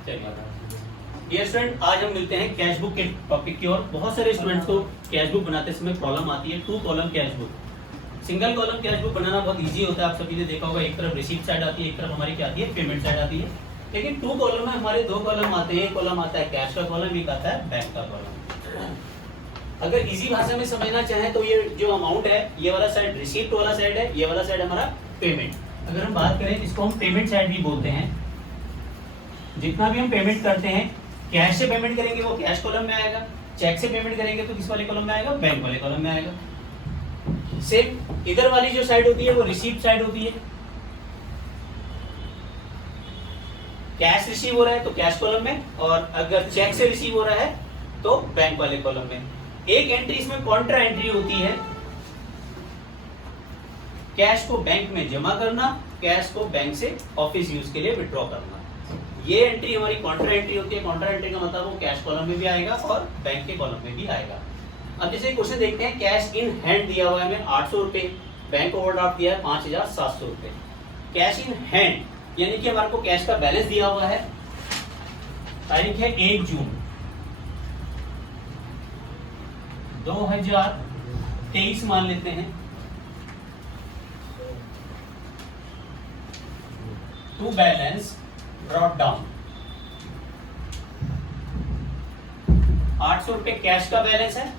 ये स्टूडेंट आज हम मिलते हैं कैश बुक के टॉपिक की ओर। बहुत सारे स्टूडेंट्स को कैश बुक बनाते समय प्रॉब्लम आती है। 2 column cash book, single column cash book बनाना बहुत इजी होता है। आप सभी ने देखा होगा, एक तरफ रिसीप्ट साइड आती है, एक तरफ हमारी क्या आती है, पेमेंट साइड आती है। लेकिन 2 कॉलम में हमारे 2 कॉलम आते हैं। एक कॉलम आता है कैश का कॉलम, एक आता है बैंक का कॉलम। अगर इजी भाषा में समझना चाहें तो ये जो अमाउंट है, ये वाला साइड रिसीप्ट वाला साइड है, ये वाला साइड हमारा पेमेंट। अगर हम बात करें, इसको हम पेमेंट साइड भी बोलते हैं। जितना भी हम पेमेंट करते हैं, कैश से पेमेंट करेंगे वो कैश कॉलम में आएगा, चेक से पेमेंट करेंगे तो किस वाले कॉलम में आएगा, बैंक वाले कॉलम में आएगा। सेम इधर वाली जो साइड होती है वो रिसीप्ट साइड होती है। कैश रिसीव हो रहा है तो कैश कॉलम में, और अगर चेक से रिसीव हो रहा है तो बैंक वाले कॉलम में। एक एंट्री इसमें कॉन्ट्रा एंट्री होती है, कैश को बैंक में जमा करना, कैश को बैंक से ऑफिस यूज के लिए विड्रॉ करना। ये एंट्री हमारी कॉन्ट्रा एंट्री होती है। कॉन्ट्रा एंट्री का मतलब वो कैश कॉलम में भी आएगा और बैंक के कॉलम में भी आएगा। अब जैसे क्वेश्चन देखते हैं, कैश इन हैंड दिया हुआ है हमें 800 रुपए, बैंक ओवरड्राफ्ट दिया है 5700 रुपए। कैश इन हैंड यानी कि हमारे को कैश का बैलेंस दिया हुआ है, तारीख है 1 जून 2023 मान लेते हैं। टू बैलेंस ब्रॉट डाउन 800 रुपए कैश का बैलेंस है।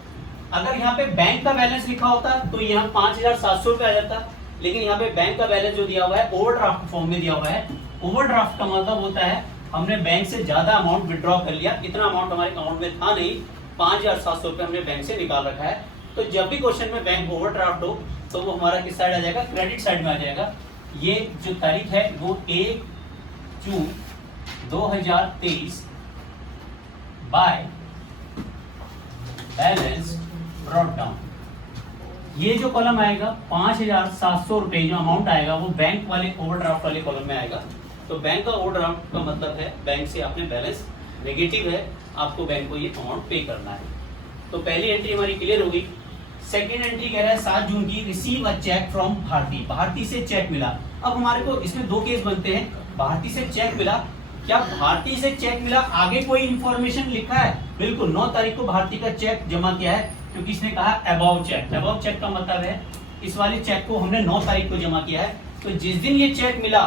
अगर यहाँ पे बैंक का बैलेंस लिखा होता तो यहाँ 5700 रुपए आ जाता, लेकिन यहाँ पे बैंक का बैलेंस जो दिया हुआ है ओवरड्राफ्ट फॉर्म में दिया हुआ है। ओवरड्राफ्ट का मतलब होता है हमने बैंक से ज्यादा अमाउंट विड्रॉ कर लिया, इतना अमाउंट हमारे अकाउंट में था नहीं, 5700 रुपए हमने बैंक से निकाल रखा है। तो जब भी क्वेश्चन में बैंक ओवरड्राफ्ट हो तो वो हमारा किस साइड आ जाएगा, क्रेडिट साइड में आ जाएगा। ये जो तारीख है वो 1 जून 2023 बाय बैलेंस ब्रॉट डाउन। ये जो कॉलम आएगा 5700 रुपए जो अमाउंट आएगा वो बैंक वाले ओवरड्राफ्ट वाले कॉलम में आएगा। तो बैंक का ओवरड्राफ्ट का मतलब है बैंक से आपने बैलेंस नेगेटिव है, आपको बैंक को ये अमाउंट पे करना है। तो पहली एंट्री हमारी क्लियर होगी। सेकेंड एंट्री कह रहा है 7 जून की, receive a cheque from Bharti. Bharti से चेक मिला। अब हमारे को इसमें 2 केस बनते हैं। भारती से चेक मिला, क्या भारती से चेक मिला आगे कोई इंफॉर्मेशन लिखा है? बिल्कुल, 9 तारीख को भारती का चेक जमा किया है, क्योंकि इसने कहा अबाउ चेक। अबाउ चेक का मतलब है इस वाले चेक को हमने 9 तारीख को जमा किया है। तो जिस दिन ये चेक मिला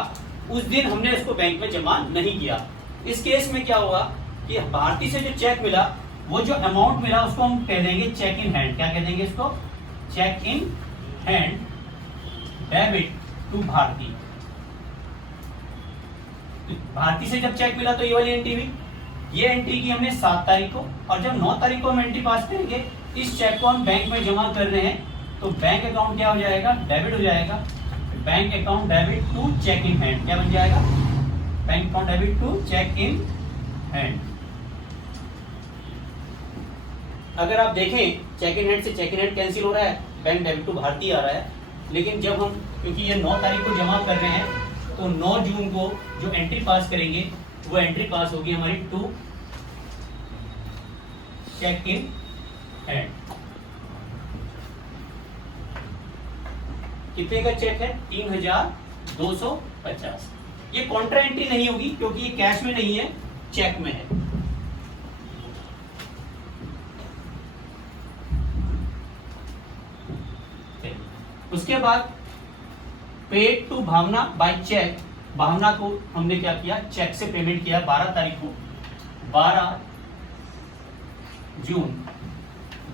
उस दिन हमने इसको बैंक में जमा नहीं किया। इस केस में क्या होगा कि भारती से जो चेक मिला, वो जो अमाउंट मिला उसको हम कह देंगे चेक इन हैंड। क्या कह देंगे इसको? Cheque in hand debit to Bharti. Bharti से जब चेक मिला तो ये वाली एंट्री हुई। ये एंट्री की हमने 7 तारीख को, और जब 9 तारीख को हम एंट्री पास करेंगे, इस चेक को हम बैंक में जमा कर रहे हैं, तो बैंक अकाउंट क्या हो जाएगा, डेबिट हो जाएगा। Bank account debit to cheque in hand क्या बन जाएगा, bank account debit to cheque in hand. अगर आप देखें, चेक इन हैंड से चेक इन हैंड कैंसिल हो रहा है, बैंक डेबिट टू भारती आ रहा है। लेकिन जब हम, क्योंकि ये 9 तारीख को जमा कर रहे हैं, तो 9 जून को जो एंट्री पास करेंगे वो एंट्री पास होगी हमारी टू चेक इन हैंड। कितने का चेक है? 3250। ये कॉन्ट्रा एंट्री नहीं होगी क्योंकि ये कैश में नहीं है, चेक में है। उसके बाद paid to Bhavna by cheque. Bhavna को हमने क्या किया, चेक से पेमेंट किया 12 तारीख को, 12 जून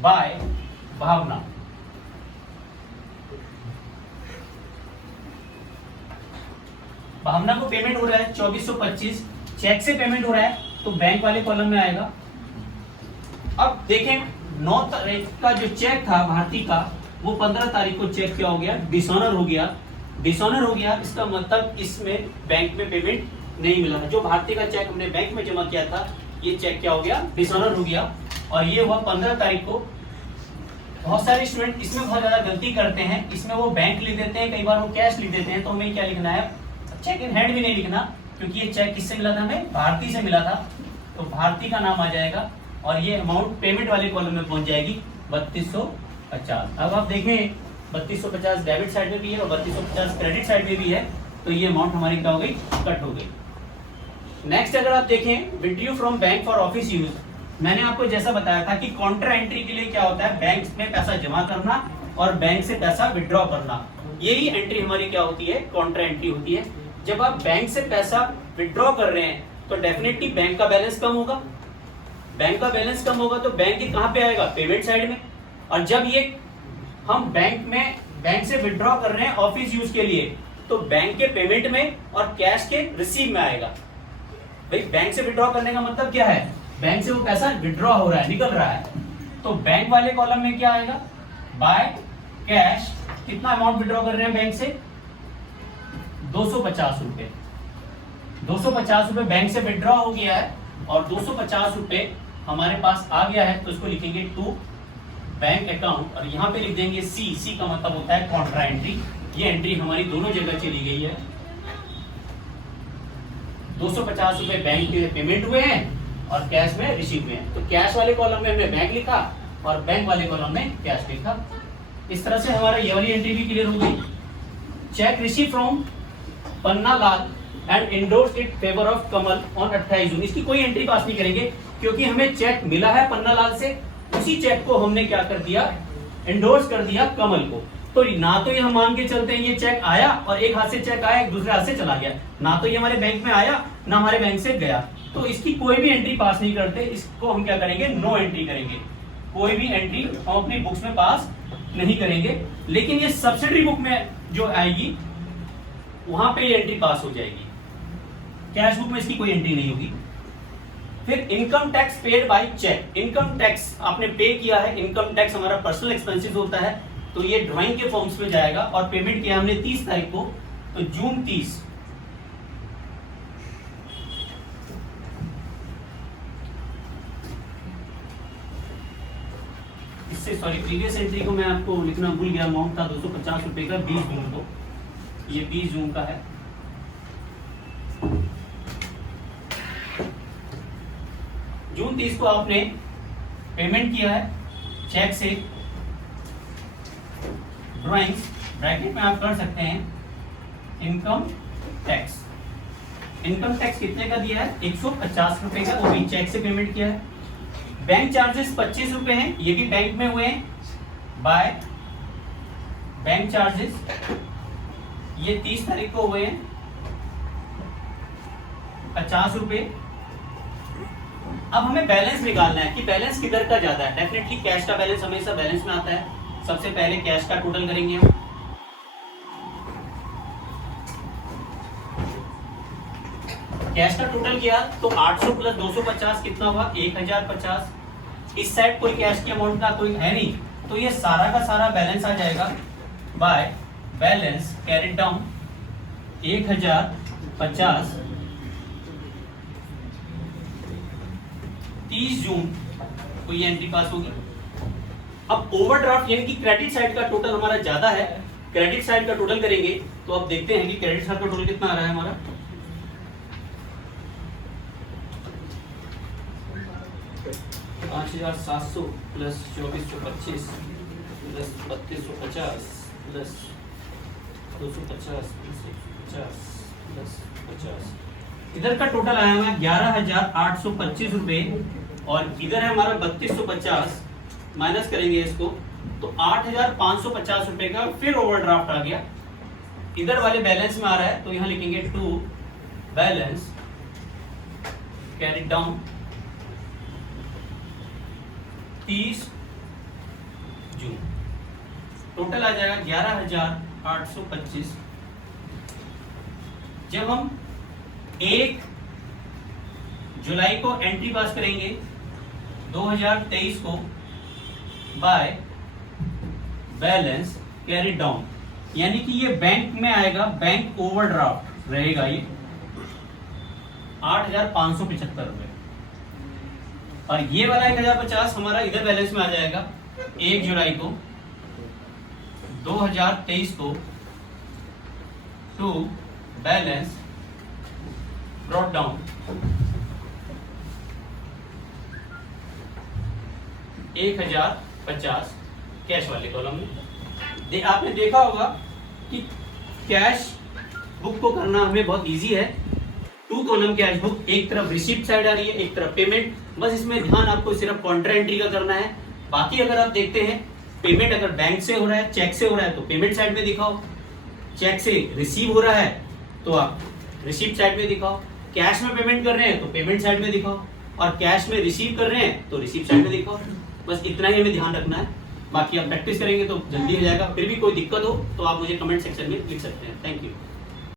बाय भावना। भावना को पेमेंट हो रहा है 2425, चेक से पेमेंट हो रहा है तो बैंक वाले कॉलम में आएगा। अब देखें, 9 तारीख का जो चेक था भारती का, वो 15 तारीख को चेक क्या हो गया, डिसऑनर हो गया। डिसऑनर हो गया, इसका मतलब इसमें बैंक में पेमेंट नहीं मिला। जो भारती का चेक हमने बैंक में जमा किया था, ये चेक क्या हो गया, डिसऑनर हो गया। और ये हुआ 15 तारीख को। बहुत सारे स्टूडेंट इसमें बहुत ज्यादा गलती करते हैं, इसमें वो बैंक लिख देते हैं, कई बार वो कैश लिख देते हैं। तो हमें क्या लिखना है, चेक इन हैंड भी नहीं लिखना, क्योंकि ये चेक किससे मिला था, हमें भारती से मिला था। तो भारती का नाम आ जाएगा और ये अमाउंट पेमेंट वाले कॉलम में पहुंच जाएगी 3250। अब आप देखें, 3250 डेबिट साइड में भी है और 3250 क्रेडिट साइड में भी है, तो ये अमाउंट हमारी क्या हो गई, कट हो गई। नेक्स्ट अगर आप देखें withdraw from bank for office use, मैंने आपको जैसा बताया था कि काउंटर एंट्री के लिए क्या होता है, बैंक में पैसा जमा करना और बैंक से पैसा विड्रॉ करना, यही एंट्री हमारी क्या होती है, काउंटर एंट्री होती है। जब आप बैंक से पैसा विड्रॉ कर रहे हैं तो डेफिनेटली बैंक का बैलेंस कम होगा, बैंक का बैलेंस कम होगा तो बैंक ये कहां पे आएगा, पेमेंट साइड में। और जब ये हम बैंक से विड्रॉ कर रहे हैं ऑफिस यूज के लिए तो बैंक के पेमेंट में और कैश के रिसीव में आएगा। भाई बैंक से विड्रॉ करने का मतलब क्या है, बैंक से वो पैसा विड्रॉ हो रहा है, निकल रहा है, तो बैंक वाले कॉलम में क्या आएगा, बाय कैश, कितना अमाउंट विड्रॉ कर रहे हैं बैंक से, 250 रुपए। 250 रुपए बैंक से विड्रॉ हो गया है और 250 रुपए हमारे पास आ गया है, तो इसको लिखेंगे टू बैंक अकाउंट और यहाँ पे लिख देंगे सी का मतलब होता है कॉन्ट्रा एंट्री। ये एंट्री हमारी दोनों जगह चली गई है। 250 रुपए बैंक के पेमेंट हुए हैं और कैश में रिसीव हुए हैं, तो कैश वाले कॉलम में हमने बैंक लिखा और बैंक वाले कॉलम में कैश लिखा। इस तरह से हमारा ये वाली एंट्री भी क्लियर हो गई। Cheque receive from Panna Lal and endorse it favour of Kamal on 28 June, इसकी कोई एंट्री पास नहीं करेंगे क्योंकि हमें चेक मिला है पन्ना लाल से, उसी चेक को हमने क्या कर दिया, एंडोर्स कर दिया कमल को। तो ना तो ये हम मान के चलते हैं ये चेक आया और एक हाथ से चेक आया एक दूसरे हाथ से चला गया, ना तो ये हमारे बैंक में आया ना हमारे बैंक से गया, तो इसकी कोई भी एंट्री पास नहीं करते, इसको हम क्या करेंगे, नो एंट्री करेंगे। कोई भी एंट्री हम अपनी बुक्स में पास नहीं करेंगे, लेकिन ये सब्सिडरी बुक में जो आएगी वहां पे ये एंट्री पास हो जाएगी, कैश बुक में इसकी कोई एंट्री नहीं होगी। फिर income tax paid by cheque, income tax आपने पे किया है, इनकम टैक्स हमारा पर्सनल एक्सपेंसेस होता है, तो ये ड्राइंग के फॉर्म्स में जाएगा और पेमेंट किया हमने 30 तारीख को, तो जून 30। इससे सॉरी प्रीवियस एंट्री को मैं आपको लिखना भूल गया, अमाउंट था 250 रुपए का 20 जून को, ये 20 जून का है। जून 30 को आपने पेमेंट किया है चेक से, ड्राइंग्स ब्रैकेट में आप कर सकते हैं इनकम टैक्स। इनकम टैक्स कितने का दिया है, 150 रुपए का, वो भी चेक से पेमेंट किया है। बैंक चार्जेस 25 रुपए हैं, ये भी बैंक में हुए हैं, बाय बैंक चार्जेस, ये 30 तारीख को हुए हैं 50 रुपए। अब हमें बैलेंस निकालना है कि बैलेंस किधर का ज्यादा है, डेफिनेटली कैश का बैलेंस हमेशा बैलेंस में आता है। सबसे पहले कैश का टोटल करेंगे हम, कैश का टोटल किया तो 800 प्लस 250 कितना हुआ, 1050। इस साइड कोई कैश के अमाउंट का कोई है नहीं, तो ये सारा का सारा बैलेंस आ जाएगा बाय बैलेंस कैरिड डाउन 1050 30 जून को ये एंट्री पास होगी। अब ओवरड्राफ्ट यानी कि क्रेडिट साइड का टोटल हमारा ज्यादा है, क्रेडिट साइड का टोटल करेंगे तो अब देखते हैं कि क्रेडिट साइड का टोटल कितना आ रहा है हमारा। $5,700 plus 2425 plus 3250 plus 250 plus 150 plus 50, इधर का टोटल आया हमें 11,825 रुपए और इधर है हमारा 3250, माइनस करेंगे इसको तो 8,550 रुपए का फिर ओवरड्राफ्ट आ गया, इधर वाले बैलेंस में आ रहा है, तो यहां लिखेंगे to balance carry down 30 June, total आ जाएगा 11,825। जब हम 1 जुलाई को एंट्री पास करेंगे 2023 को बाय बैलेंस कैरी डाउन, यानी कि ये बैंक में आएगा, बैंक ओवरड्राफ्ट रहेगा ये 8,575 रुपए, और ये वाला 1,050 हमारा इधर बैलेंस में आ जाएगा 1 जुलाई को 2023 को to balance brought down 1,050 cash वाले कॉलम में। आपने देखा होगा कि कैश बुक को करना हमें बहुत इजी है, टू कॉलम कैश बुक, एक तरफ रिसीप्ट साइड आ रही है, एक तरफ पेमेंट। बस इसमें ध्यान आपको सिर्फ कॉन्ट्रा एंट्री का करना है। बाकी अगर आप देखते हैं पेमेंट अगर बैंक से हो रहा है, चेक से हो रहा है तो पेमेंट साइड में दिखाओ, चेक से रिसीव हो रहा है तो आप रिसीप्ट साइड में दिखाओ, कैश में पेमेंट कर रहे हैं तो पेमेंट साइड में दिखाओ, और कैश में रिसीव कर रहे हैं तो रिसीप्ट साइड में दिखाओ। बस इतना ही हमें ध्यान रखना है, बाकी आप प्रैक्टिस करेंगे तो जल्दी हो जाएगा। फिर भी कोई दिक्कत हो तो आप मुझे कमेंट सेक्शन में लिख सकते हैं। Thank you.